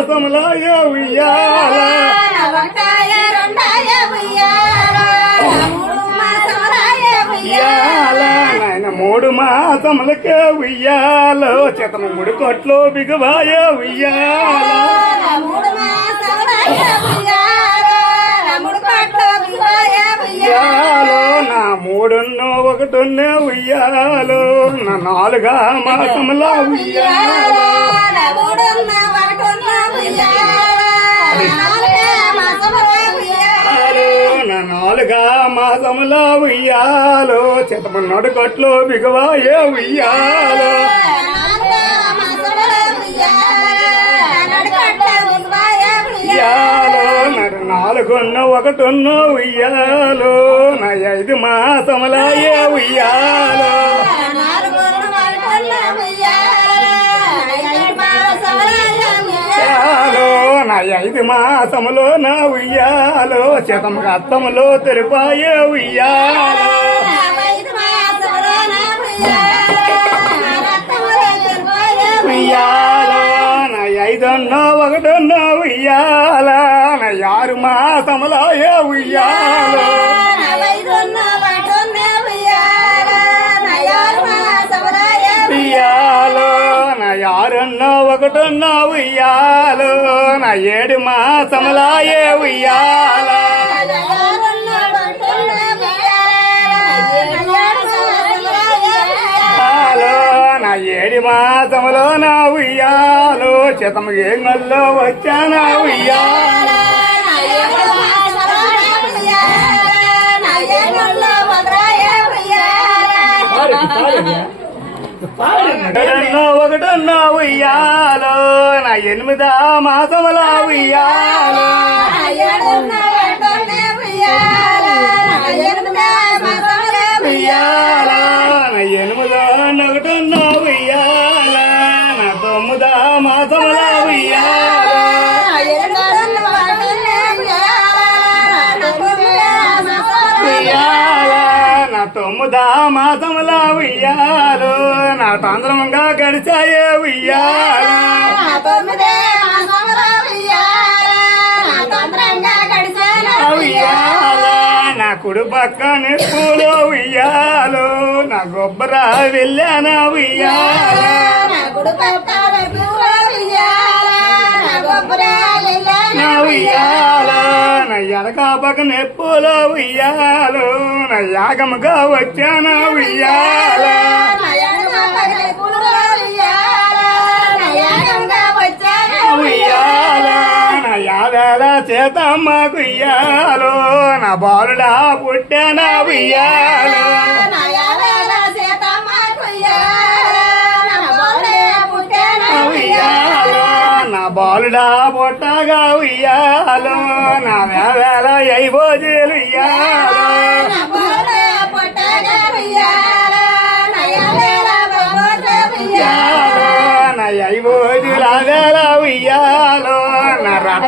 మూడు మాసములాయే ఉయ్యాలో ఉయ్యాల నాయన మూడు మాసములకే ఉయ్యాలో చేతన ముడి కొట్లో బిగువాయే ఉయ్యాల ఉయ్యాలో నా మూడున్నో ఒకటున్నే ఉయ్యాలో నా నాలుగా మాసములా ఉయ్యాల. మాసములా ఉయ్యాలో చేతమన్నోడు కొట్లో బిగువాయే ఉయ్యాలో. నాలుగున్న ఒకటున్న ఉయ్యాలో నా ఐదు మాసములాయే ఉయ్యాలో. ఉయ్యాలో. నా ఐదు మాసములో నా ఉయ్యాలో శతముగా అత్తములో తెరిపాయే ఉయ్యాలో. ఉయ్యాలో. నా ఐదున్న ఒకటున్న ఉయ్యాల నా ఆరు మాసములో ఏ ఉయ్యాలో. ఆరున్న ఒకటున్న ఉయ్యాలు. నా ఏడు మాసములాయే ఏ ఉయ్యాలో. ఉయ్యాలో. నా ఏడు మాసములో నా ఉయ్యాలో. శతము ఏంగల్లో వచ్చానా ఉయ్యాలో. ఒకటన్నా ఒకటన్నా ఉయ్యాలో నా ఎనిమిదా మాసములా ఉయ్యాలో. ఉయ్యాలా నా ఎనిమిదా ఒకటన్నా ఉయ్యాలా నా తొమ్మిదా మాసములా ఉయ్యాలో. ఉయ్యాలా నా తొమ్మిదా మాసములా ఉయ్యాలా. నా తంత్రముగా గడిచాయే ఉయ్యాలా. ఉయ్యాలా. నా కుడి పక్క నెప్పులో ఉయ్యాలో. నా గొబ్బర వెళ్ళానా ఉయ్యాలా. నా ఉయ్యాలా. నా నెప్పులో ఉయ్యాలో. నా యాగముగా వచ్చానా ఉయ్యాలా. ఉయ్యాలా యావేళ చేతమ్మ నా బాలుడా పుట్టానా ఉయ్యాలో నా బాలుడా పుట్టగా ఉయ్యాలో. నా వేల అయిపోజేలు ఉయ్యాలో.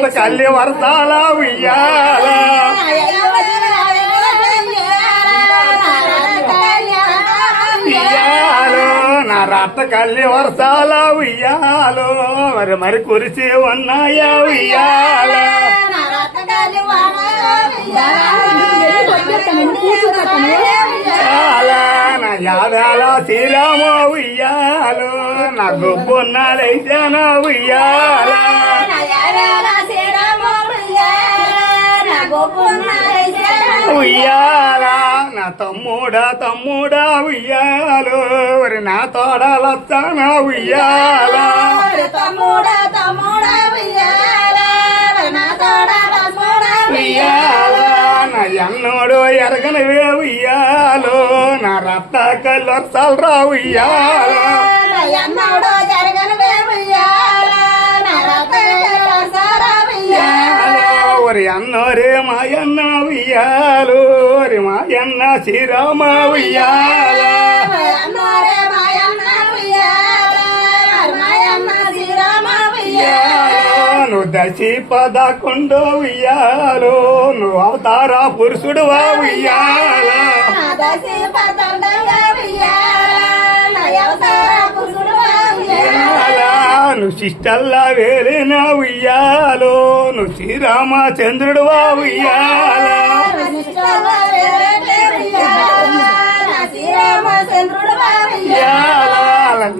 అంత రక్త వరసాల ఉయ్యాల. నా రాత కల్లి వర్షాల ఉయ్యాలో. మరి మరి కురిసి ఉన్నాయా ఉయ్యాల? నా యాదాల శ్రీరామ ఉయ్యాలో. నా గొప్పన్న లేచాన ఉయ్యాలా. ఉయ్యాలా నా తమ్ముడా తమ్ముడా ఉయ్యాలో. మరి నా తోడలొచ్చాన ఉయ్యాలా. తమ్ముడా తమ్ముడా ఉయ్యాలా. నా తోడా ఉయ్యాలా. నా ఎన్నోడు ఎరగని ఉయ్యాలో. నా రక్త కళ్ళొచ్చాలరా ఉయ్యాలో. ఎన్నోడో జరగను ఒరి అన్నోరే మాయన్న ఉయ్యాలు. రే మాయన్న శ్రీరామ ఉయ్యాలా. అన్నోరే మాయన్న ఉయ్యాలా. నువ్వు దశి పదకొండో ఉయ్యాలో. నువ్వు అవతార పురుషుడు ఉయ్యాలో. దశి పతండగా ఉయ్యాల. అవతార ఉయ్యాల ఉయ్యాలా, నువ్వు శిష్టల్లా వేలిన ఉయ్యాలో నువ్వు శ్రీరామచంద్రుడు ఉయ్యాలా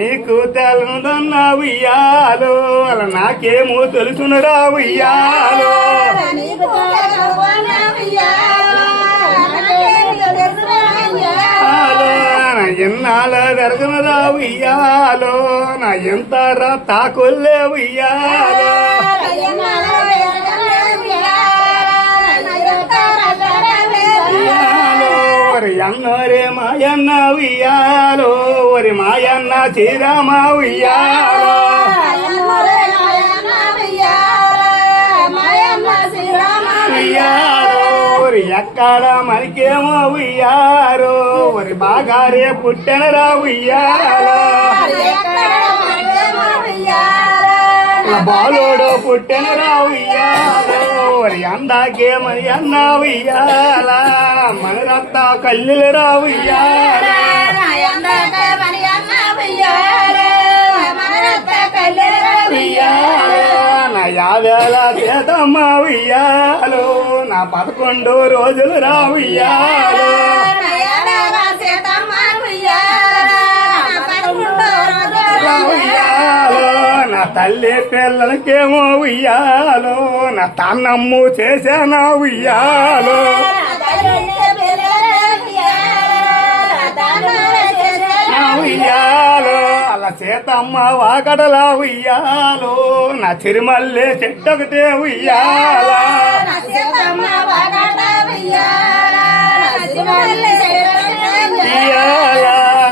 నీకు తెలదన్న ఉయ్యాలో అలా నాకేమో తెలుసునరా ఉయ్యాలో, నా ఎన్నాళ్ళ వెరగనరా ఉయ్యాలో నా ఎంత రా తాకొల్లే ఉయ్యాలో ఉయ్యాలో ఒరి అన్నోరే మాయన్న ఉయ్యాలో ఒరి మాయన్న శ్రీరామ ఉయ్యాలో ఉయ్యాలో ఒరి ఎక్కడ మనకేమో ఉయ్యారో ఒరి బాగారే పుట్టెనరా ఉయ్యాలో బాలోడు పుట్టెనరా ఉయ్యాలో ఒరి అందాకే మరి అన్న ఉయ్యాల మన రక్త కల్లులరా ఉయ్యాల యావేళ చేతమ్మ ఉయ్యాలో నా పదకొండు రోజులు రా నా తల్లి పిల్లలకేమో ఉయ్యాలో నా తన్నమ్ము చేశానా ఉయ్యాలో సీతమ్మ వాకడలా ఉయ్యాలో నా చిరుమల్లె చెట్టొకటే ఉయ్యాలా.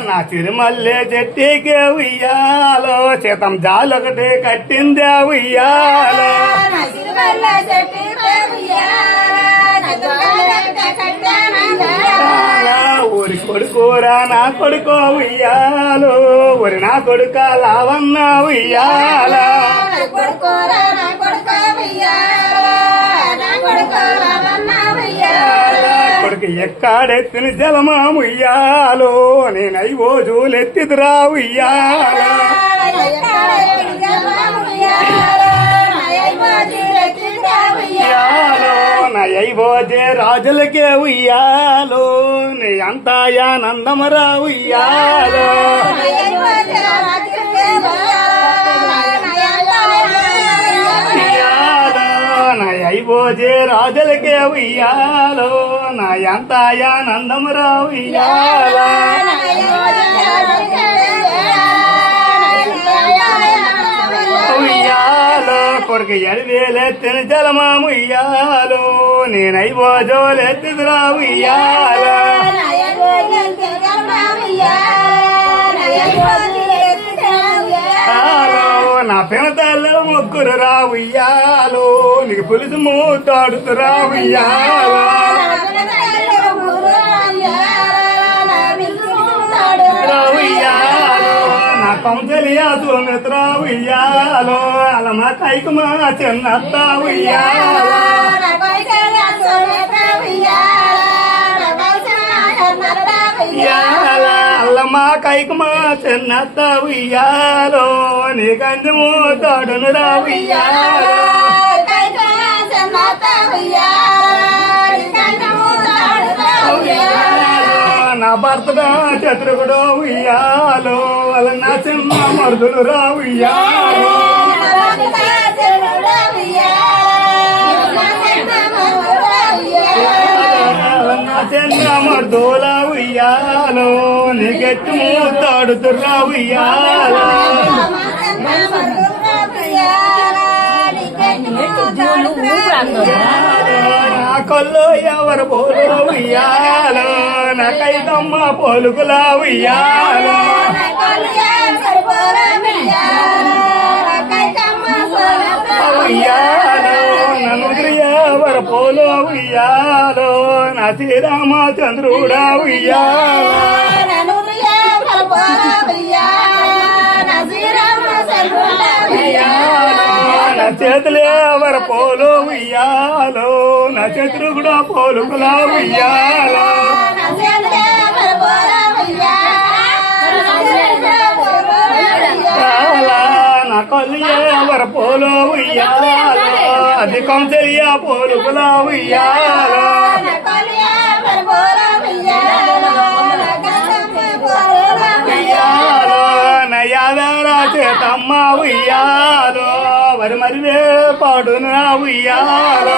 నా చిరుమల్లె చెట్టుకే ఉయ్యాలో సీతం జాలొకటే కట్టిందే ఉయ్యాలో. ఉయ్యాలా, కొడుకోరా నా కొడుకో ఉయ్యాలో. ఊరి నా కొడుక లావన్న ఉయ్యాలా. కొడుకో ఉయ్యాలా, ఎక్కాడెత్తిన జలమా ఉయ్యాలో. నేనై ఓజులెత్తిదిరా ఉయ్యాలా. ఉయ్యాలో. నా అయిపోతే రాజులకే ఉయ్యాలో నీ అంతా ఆనందమరా ఉయ్యాలో. అయిపోతే రాజులకే ఉయ్యాలో నా అంతా ఆనందమరా ఉయ్యాలా ఉయ్యాలో కొడుకు ఎడవేలెత్తిన జలమాము ఉయ్యాలో నేనై ఓజోలెత్తిదిరా ఉయ్యాలో ఉయ్యాలో నా పినతల్లో ముగ్గురు రా ఉయ్యాలో నీకు పులుసు మూతాడుతురా ఉయ్యాలో నా కంసలియా సుమిత్రా ఉయ్యాలో అలా మా కైకు మా చిన్నత్త ఉయ్యాలో. ఉయ్యాల అల్ల కైకు మా చిన్నత్త ఉయ్యాలో నీ కంచము తోడును రా ఉయ్యాలో ఉయ్యాలో నా భర్తగా చతురుగుడు ఉయ్యాలో వాళ్ళ నా చిన్న మరుదులు రా ఉయ్యాలో చిన్న మరుదుల ఉయ్యాలో నీకెట్టు మూతాడుతురా ఉయ్యాలో కొల్లో ఎవరు పోలు ఉయ్యాలో? నా కైతమ్మ పోలుకులా ఉయ్యాలో? ఎవరు పోలు ఉయ్యాలో నా శ్రీరామచంద్రుడా ఉయ్యాలో? చేతులే అవర పోలు ఉయ్యాలో నా చేతులు కూడా పోలుకులా ఉయ్యాలో. చాలా నా కొల్లియే అవర పోలు ఉయ్యాలో అధికం తెలియ పోలుకులా ఉయ్యాలో. ఉయ్యాలో నా యాదవ చేతమ్మ ఉయ్యాలో. మరి మరి పాడున ఉయ్యాలో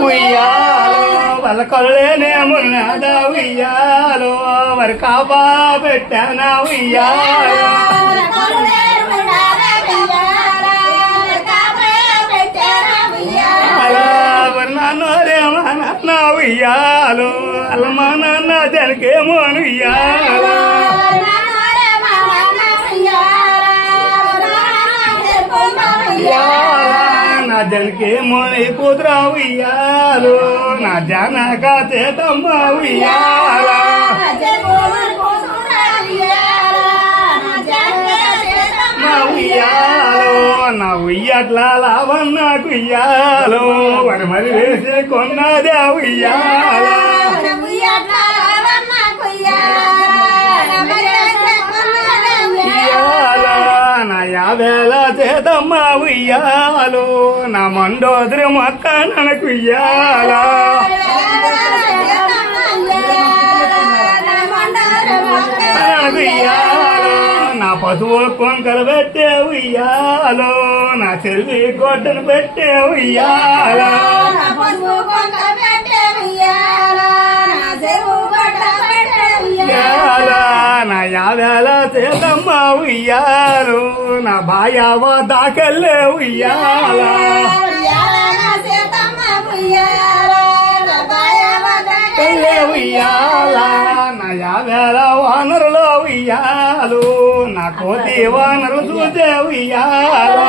ఉయ్యాలో వాళ్ళ కళ్ళేనేమున్నద ఉయ్యాలో మరి కాపా పెట్టానా ఉయ్యాలో అలా మరి నాన్న రేమన్న ఉయ్యాలో జనకేమో అని నా జనకేమో నీ కూతురా ఉయ్యాలో నా జానక చేతమ్మ ఉయ్యాలా నా ఉయ్యట్లా లాభం నాకు ఉయ్యాలో మరి మరి వేసే కొన్నదే ఉయ్యాలా నా యావేల చేతమ్మ ఉయ్యాలో నా మండోదరి మొక్క ననకు ఉయ్యాలా. నా పశువు కొంకలు పెట్టే ఉయ్యాలో నా చెల్లి గొడ్డను పెట్టే ఉయ్యాలా. నా చేతమ్మ ఉయ్యాలు నా బాయావ దాకల్లే ఉయ్యాలా. వెళ్ళే ఉయ్యాలా నా యావేల వానరులో ఉయ్యాలు నా కోతి వానరు చూసే ఉయ్యాలా.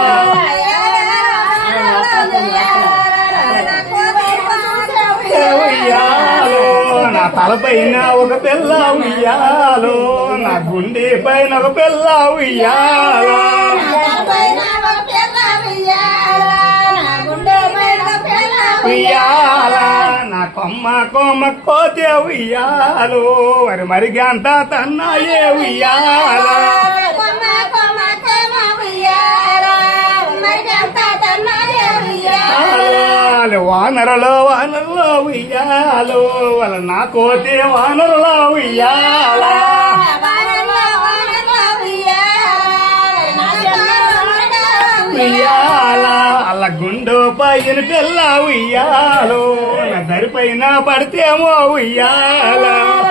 నా తలపైన ఒక పిల్ల ఉయ్యాలో నా గుండె పైన ఒక పిల్ల ఉయ్యాలో. ఉయ్యాల నా కొమ్మ కొమ్మ కోతే ఉయ్యాలో మరి మరి గంట తన్నాయే ఉయ్యాల. ఉయ్యాలు. వానరలో వానరలో ఉయ్యాలో వాళ్ళ నా కోతే వానరలో ఉయ్యాలా. ఉయ్యాలా అల్ల గుండు పైన పిల్ల ఉయ్యాలో. నా దరి పైన పడితేమో ఉయ్యాలా.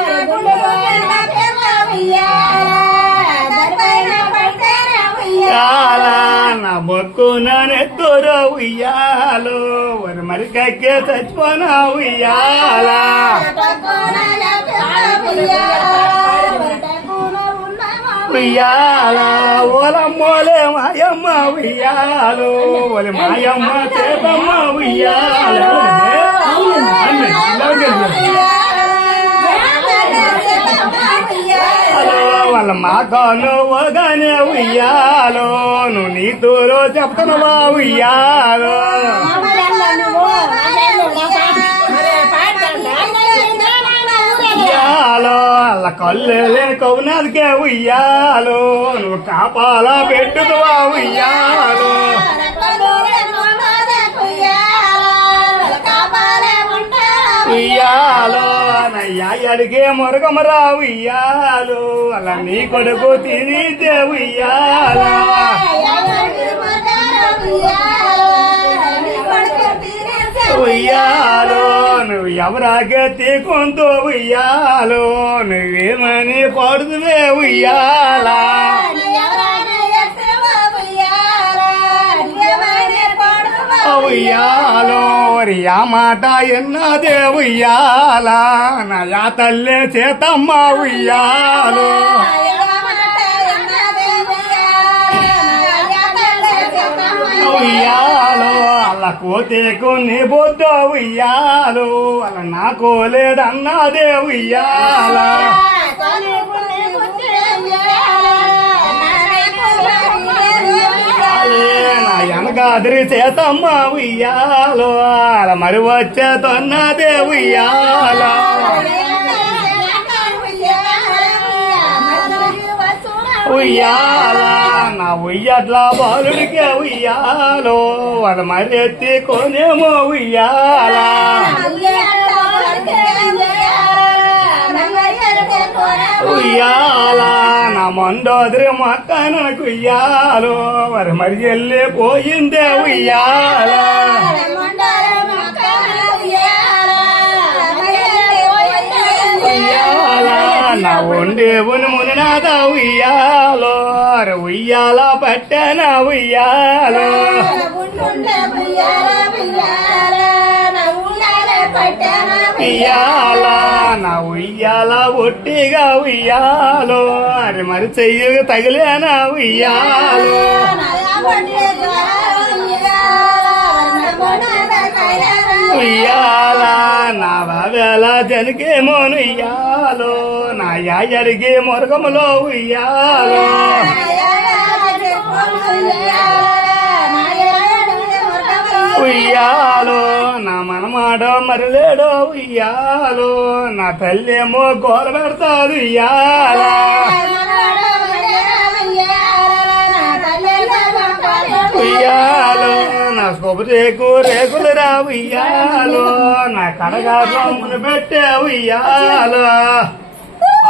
ఉయ్యాలా. నా బొక్కు నెత్తురు ఉయ్యాలో మరి మరి కక్కే చచ్చిపోనా ఉయ్యాలా ఉయ్యాలా. ఓలమ్మోలే మాయమ్మ ఉయ్యాలో. ఒలి మాయమ్మ చేతమ్మ ఉయ్యాల. వాళ్ళ మాకాను వదనే ఉయ్యాలో నీతో నీ దూరో ఉయ్యాలో. ఉయ్యాలో అల్ల కళ్ళే ఉయ్యాలో నువ్వు కాపాలా పెట్టుదువా ఉయ్యాలో. ఉయ్యాలో. అయ్యా అడిగే మురగమరా ఉయ్యాలో అలా నీ కొడుకు తినితే ఉయ్యాలా ఉయ్యాలో నువ్వు ఎవరాగే తీకుంటూ ఉయ్యాలు? నువ్వేమని పడుతువే ఉయ్యాలా? ఉయ్యాలో మరి మాట ఎన్నదే ఉయ్యాలా నయా తల్లే చేతమ్మ ఉయ్యాలో ఉయ్యాలో అలా కోతేకు నీ బొద్దు ఉయ్యాలో అలా నాకు లేదన్నదే ఉయ్యాలా గాదిరి చేతమ్మ ఉయ్యాలో అలా మరి వచ్చేతున్నదే ఉయ్యాలో. ఉయ్యాల నా ఉయ్యట్ల బాలుడికే ఉయ్యాలో. అది మరి ఎత్తి కొనేమో ఉయ్యాల. ఉయ్యాల. మండోదరి మొక్క నాకు ఉయ్యాలో మరి మరి వెళ్ళి పోయిందే ఉయ్యాల. నా ఉండేవుని ఉని మునినాద ఉయ్యాలో. అరే ఉయ్యాల పట్టన ఉయ్యాలో. ఉయ్యాల నా ఉయ్యాల ఒట్టిగా ఉయ్యాలో. అరే మరి చెయ్యి తగిలేనా ఉయ్యాలో. ఉయ్యాల నా బాబేల జనకేమో ఉయ్యాలో. నా యాయడికి మురగములో ఉయ్యాలో. ఉయ్యాలో నా మనమాడ మరిలేడో ఉయ్యాలో నా తల్లేమో గోల పెడతాది ఉయ్యాల. ఉయ్యాలో నా కొబ్బరేకు రేకులు రా ఉయ్యాలో నా కడగా రొమ్ములు పెట్టే ఉయ్యాలో.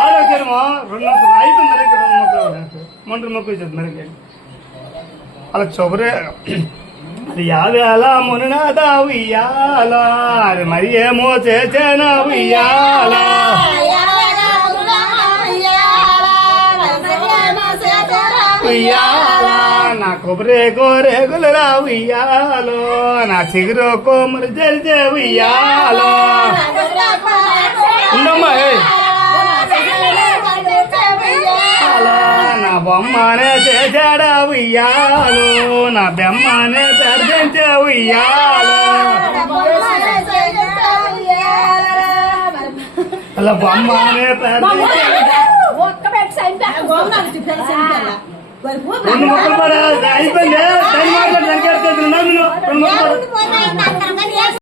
ఆలోచనమో రెండు మొక్కలు ఐదు రేపు రెండు మొక్కలు మొంటలు మొక్కలు మరి. అలా చొబరే అది యావేళ మునినాద ఉయ్యాల అది మరి ఏమో చేసేనా ఉయ్యాల? ఉయ్యాల? నా కొబ్బరేకో రేగులు రా ఉయ్యాలో. నా చిగురు కోమలు జరిచే ఉయ్యాలో. ఉండమ్మా ఏయ్. ఉయ్యాల నా బొమ్మనే చేశాడా ఉయ్యాలు నా బెమ్మనే తెరదించే ఉయ్యాలు అలా బొమ్మనే రెండు మొక్కలు పడ అయిపోయింది. జరిగేస్తుంది నన్ను రెండు మొక్కలు